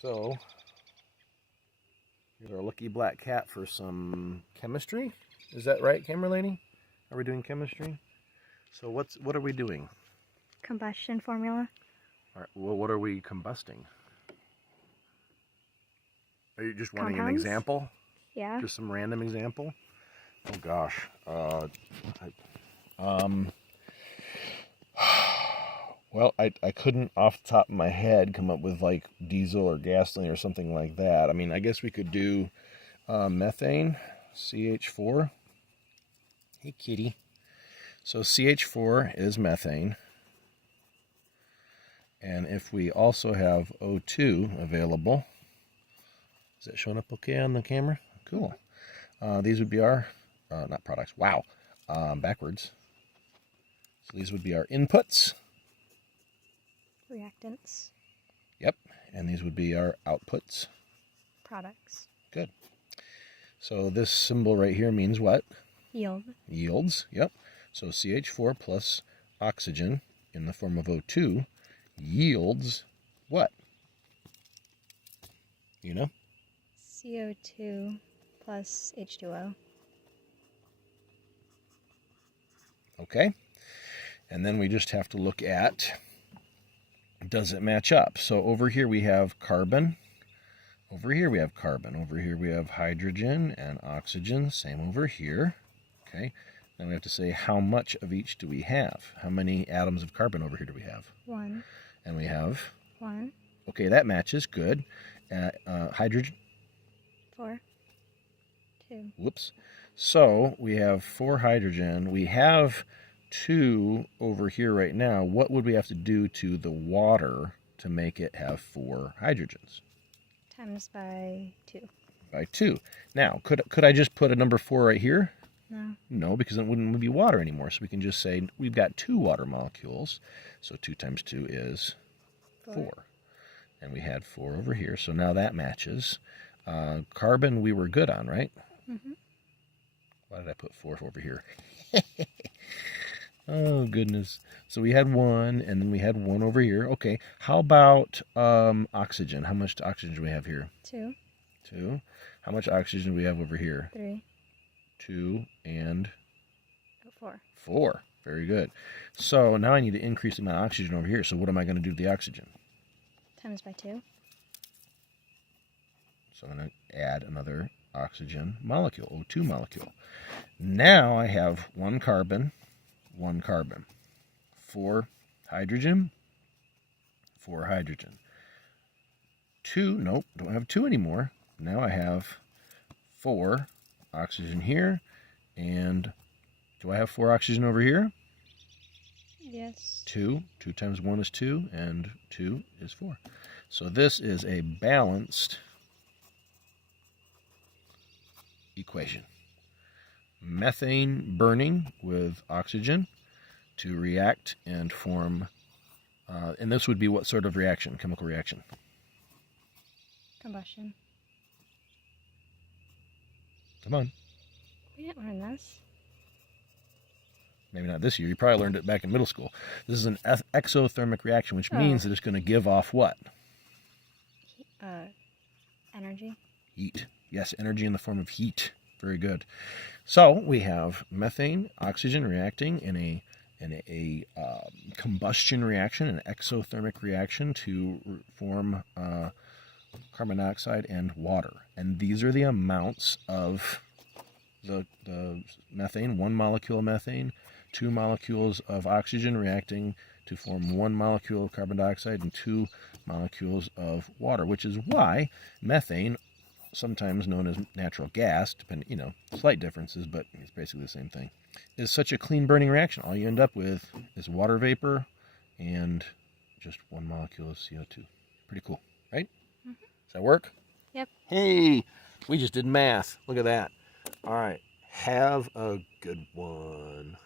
So, here's our lucky black cat for some chemistry. Is that right, camera lady? Are we doing chemistry? So what are we doing? Combustion formula. All right, well, what are we combusting? Are you just wanting Compounds? an example? Yeah. Just some random example? Oh gosh. Well, I couldn't off the top of my head come up with like diesel or gasoline or something like that. I mean, I guess we could do methane, CH4. Hey, kitty. So CH4 is methane. And if we also have O2 available, is that showing up okay on the camera? Cool. These would be our, not products, wow, backwards. So these would be our inputs. Reactants. Yep, and these would be our outputs. Products. Good. So this symbol right here means what? Yield. Yields, yep. So CH4 plus oxygen in the form of O2 yields what? You know? CO2 plus H2O. Okay. And then we just have to look at, does it match up? So over here we have carbon. Over here we have carbon. Over here we have hydrogen and oxygen. Same over here. Okay. Now we have to say how much of each do we have? How many atoms of carbon over here do we have? 1. And we have? 1. Okay, that matches. Good. Hydrogen? 4. 2. Whoops. So we have 4 hydrogen. We have 2 over here right now. What would we have to do to the water to make it have 4 hydrogens? Times by 2. By 2. Now, could I just put a number 4 right here? No. No, because it wouldn't be water anymore. So we can just say we've got 2 water molecules. So 2 times 2 is 4. And we had 4 over here. So now that matches. Carbon we were good on, right? Mm-hmm. Why did I put 4 over here? Oh, goodness. So we had 1, and then we had 1 over here. Okay. How about oxygen? How much oxygen do we have here? 2. 2. How much oxygen do we have over here? 3. 2 and 4. 4. Very good. So now I need to increase the amount of oxygen over here. So what am I going to do to the oxygen? Times by 2. So I'm going to add another oxygen molecule, O2 molecule. Now I have 1 carbon, 1 carbon. 4 hydrogen, 4 hydrogen. 2, nope, don't have 2 anymore. Now I have 4 oxygen here, and do I have 4 oxygen over here? Yes. 2. 2 times 1 is 2, and 2 is 4. So this is a balanced equation. Methane burning with oxygen to react and form, and this would be what sort of reaction, chemical reaction? Combustion. Come on. We didn't learn this. Maybe not this year. You probably learned it back in middle school. This is an exothermic reaction, which means that it's going to give off what? Energy. Heat. Yes, energy in the form of heat. Very good. So we have methane, oxygen reacting in a combustion reaction, an exothermic reaction to form carbon dioxide and water. And these are the amounts of the methane, 1 molecule of methane, 2 molecules of oxygen reacting to form 1 molecule of carbon dioxide and 2 molecules of water, which is why methane, sometimes known as natural gas, depending, slight differences, but it's basically the same thing, is such a clean burning reaction. All you end up with is water vapor and just 1 molecule of CO2. Pretty cool, right? Mm-hmm. Does that work? Yep. Hey, we just did math. Look at that. All right. Have a good one.